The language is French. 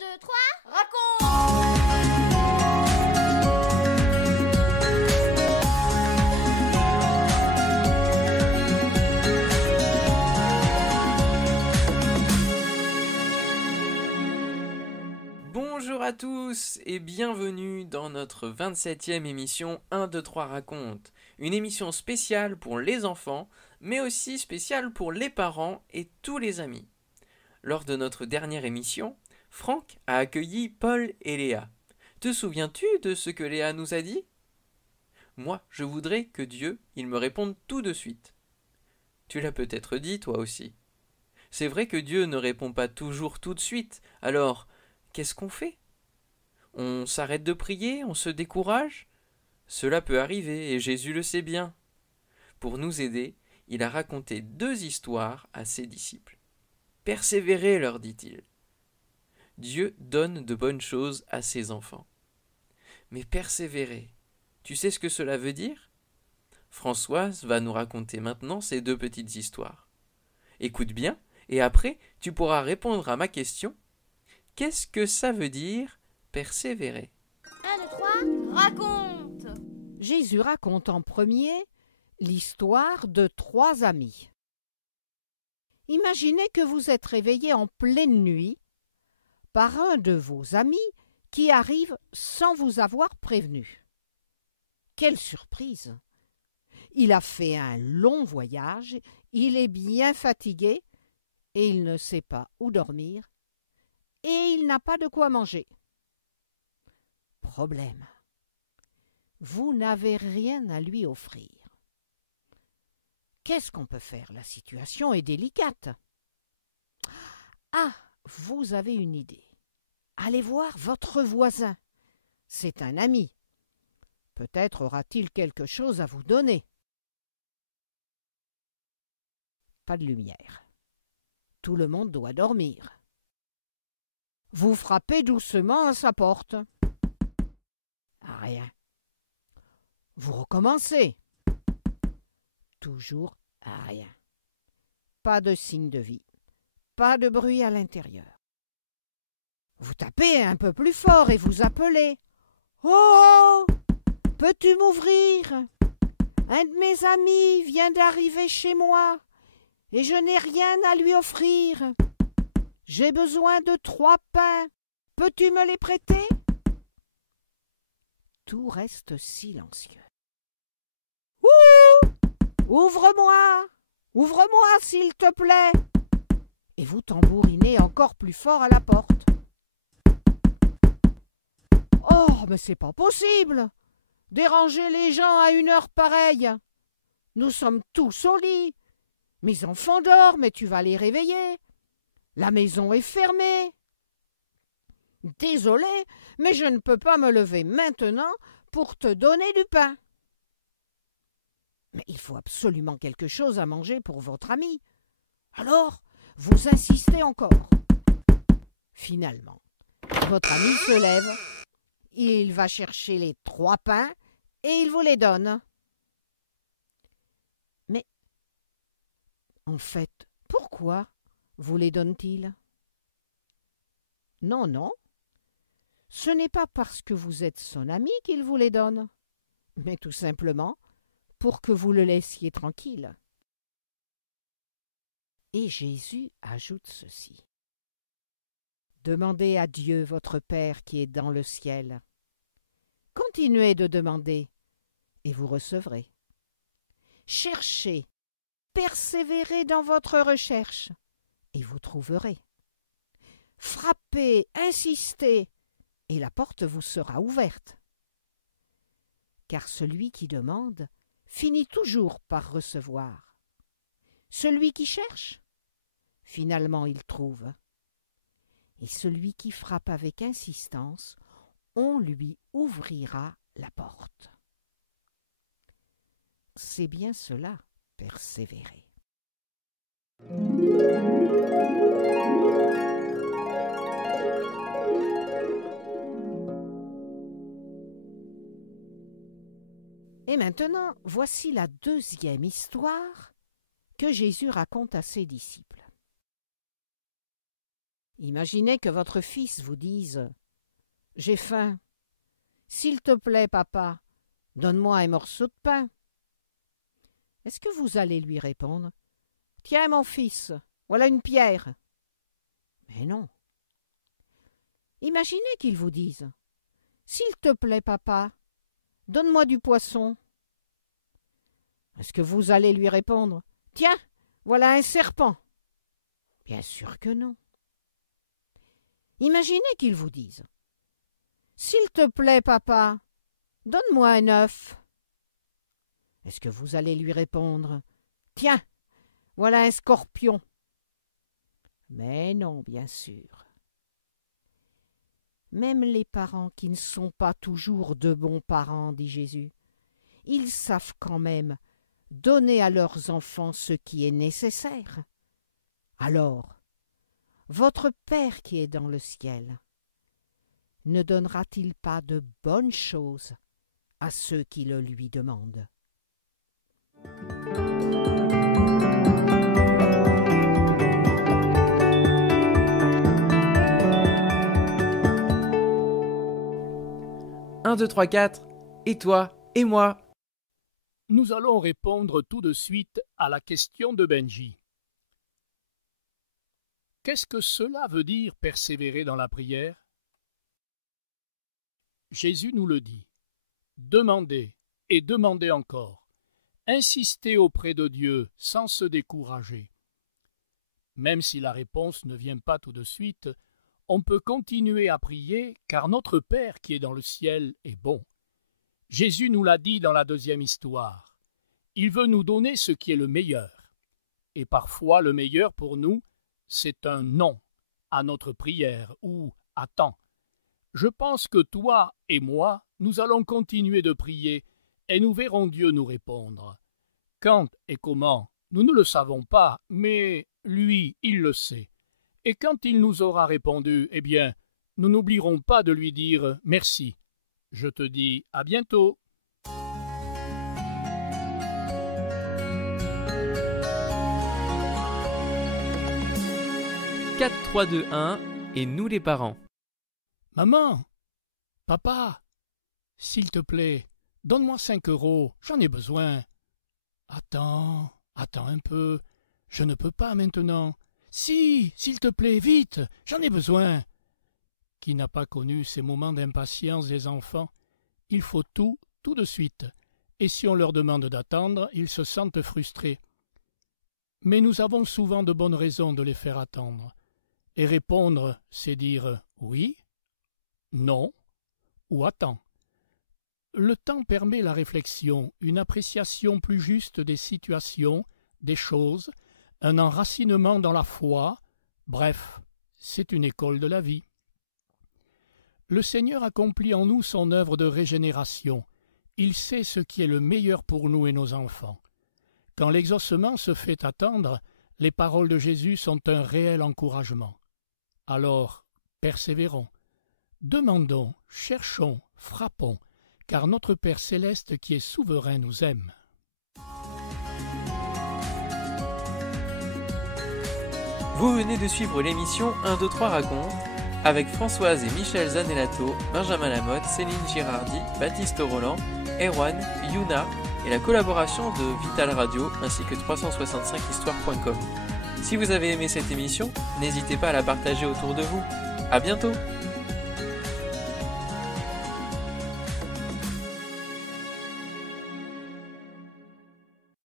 2, 3, raconte! Bonjour à tous et bienvenue dans notre 27e émission 1, 2, 3 raconte. Une émission spéciale pour les enfants, mais aussi spéciale pour les parents et tous les amis. Lors de notre dernière émission, Franck a accueilli Paul et Léa. Te souviens-tu de ce que Léa nous a dit ? Moi, je voudrais que Dieu, il me réponde tout de suite. Tu l'as peut-être dit toi aussi. C'est vrai que Dieu ne répond pas toujours tout de suite, alors qu'est-ce qu'on fait ? On s'arrête de prier, on se décourage ? Cela peut arriver et Jésus le sait bien. Pour nous aider, il a raconté 2 histoires à ses disciples. Persévérez, leur dit-il. Dieu donne de bonnes choses à ses enfants. Mais persévérer, tu sais ce que cela veut dire ? Françoise va nous raconter maintenant ces 2 petites histoires. Écoute bien, et après, tu pourras répondre à ma question. Qu'est-ce que ça veut dire persévérer ? 1, 2, 3, raconte! Jésus raconte en premier l'histoire de 3 amis. Imaginez que vous êtes réveillé en pleine nuit par un de vos amis qui arrive sans vous avoir prévenu. Quelle surprise! Il a fait un long voyage, il est bien fatigué et il ne sait pas où dormir et il n'a pas de quoi manger. Problème. Vous n'avez rien à lui offrir. Qu'est-ce qu'on peut faire ? La situation est délicate. Ah, vous avez une idée. Allez voir votre voisin. C'est un ami. Peut-être aura-t-il quelque chose à vous donner. Pas de lumière. Tout le monde doit dormir. Vous frappez doucement à sa porte. Rien. Vous recommencez. Toujours rien. Pas de signe de vie. Pas de bruit à l'intérieur. Vous tapez un peu plus fort et vous appelez. « Oh, peux-tu m'ouvrir ? Un de mes amis vient d'arriver chez moi et je n'ai rien à lui offrir. J'ai besoin de 3 pains. Peux-tu me les prêter ? » Tout reste silencieux. « Ouh ! Ouvre-moi ! Ouvre-moi, s'il te plaît !» Et vous tambourinez encore plus fort à la porte. « Oh, mais c'est pas possible ! Déranger les gens à une heure pareille ! Nous sommes tous au lit. Mes enfants dorment et tu vas les réveiller. La maison est fermée. Désolé, mais je ne peux pas me lever maintenant pour te donner du pain. Mais il faut absolument quelque chose à manger pour votre ami. Alors, vous insistez encore. Finalement, votre ami se lève, il va chercher les 3 pains et il vous les donne. Mais, en fait, pourquoi vous les donne-t-il ? Non, non. Ce n'est pas parce que vous êtes son ami qu'il vous les donne, mais tout simplement pour que vous le laissiez tranquille. Et Jésus ajoute ceci. Demandez à Dieu votre Père qui est dans le ciel. Continuez de demander et vous recevrez. Cherchez, persévérez dans votre recherche et vous trouverez. Frappez, insistez, et la porte vous sera ouverte. Car celui qui demande finit toujours par recevoir. Celui qui cherche, finalement il trouve. Et celui qui frappe avec insistance, on lui ouvrira la porte. C'est bien cela, persévérer. Et maintenant, voici la 2e histoire que Jésus raconte à ses disciples. Imaginez que votre fils vous dise « J'ai faim. S'il te plaît, papa, donne-moi un morceau de pain. » Est-ce que vous allez lui répondre « Tiens, mon fils, voilà une pierre. » Mais non. Imaginez qu'il vous dise « S'il te plaît, papa, donne-moi du poisson. » Est-ce que vous allez lui répondre « Tiens, voilà un serpent. » Bien sûr que non. Imaginez qu'il vous dise « S'il te plaît, papa, donne-moi un œuf. » Est-ce que vous allez lui répondre « Tiens, voilà un scorpion. » Mais non, bien sûr. Même les parents qui ne sont pas toujours de bons parents, dit Jésus, ils savent quand même donner à leurs enfants ce qui est nécessaire. Alors, votre Père qui est dans le ciel, ne donnera-t-il pas de bonnes choses à ceux qui le lui demandent? Un, deux, trois, quatre. Et toi, et moi. Nous allons répondre tout de suite à la question de Benji. Qu'est-ce que cela veut dire persévérer dans la prière? Jésus nous le dit. Demandez et demandez encore. Insistez auprès de Dieu sans se décourager. Même si la réponse ne vient pas tout de suite, on peut continuer à prier car notre Père qui est dans le ciel est bon. Jésus nous l'a dit dans la deuxième histoire. Il veut nous donner ce qui est le meilleur. Et parfois le meilleur pour nous, c'est un non à notre prière ou attends. Je pense que toi et moi, nous allons continuer de prier et nous verrons Dieu nous répondre. Quand et comment, nous ne le savons pas, mais lui, il le sait. Et quand il nous aura répondu, eh bien, nous n'oublierons pas de lui dire merci. Je te dis à bientôt. 4, 3, 2, 1 et nous les parents. Maman, papa, s'il te plaît, donne-moi 5 €, j'en ai besoin. Attends un peu, je ne peux pas maintenant. Si, s'il te plaît, vite, j'en ai besoin. Qui n'a pas connu ces moments d'impatience des enfants? Il faut tout de suite, et si on leur demande d'attendre, ils se sentent frustrés. Mais nous avons souvent de bonnes raisons de les faire attendre. Et répondre, c'est dire oui, non ou attends. Le temps permet la réflexion, une appréciation plus juste des situations, des choses, un enracinement dans la foi, bref, c'est une école de la vie. Le Seigneur accomplit en nous son œuvre de régénération. Il sait ce qui est le meilleur pour nous et nos enfants. Quand l'exaucement se fait attendre, les paroles de Jésus sont un réel encouragement. Alors, persévérons. Demandons, cherchons, frappons, car notre Père céleste qui est souverain nous aime. Vous venez de suivre l'émission 1, 2, 3 raconte avec Françoise et Michel Zanellato, Benjamin Lamotte, Céline Girardi, Baptiste Roland, Erwan, Yuna et la collaboration de Vital Radio ainsi que 365histoire.com. Si vous avez aimé cette émission, n'hésitez pas à la partager autour de vous. À bientôt!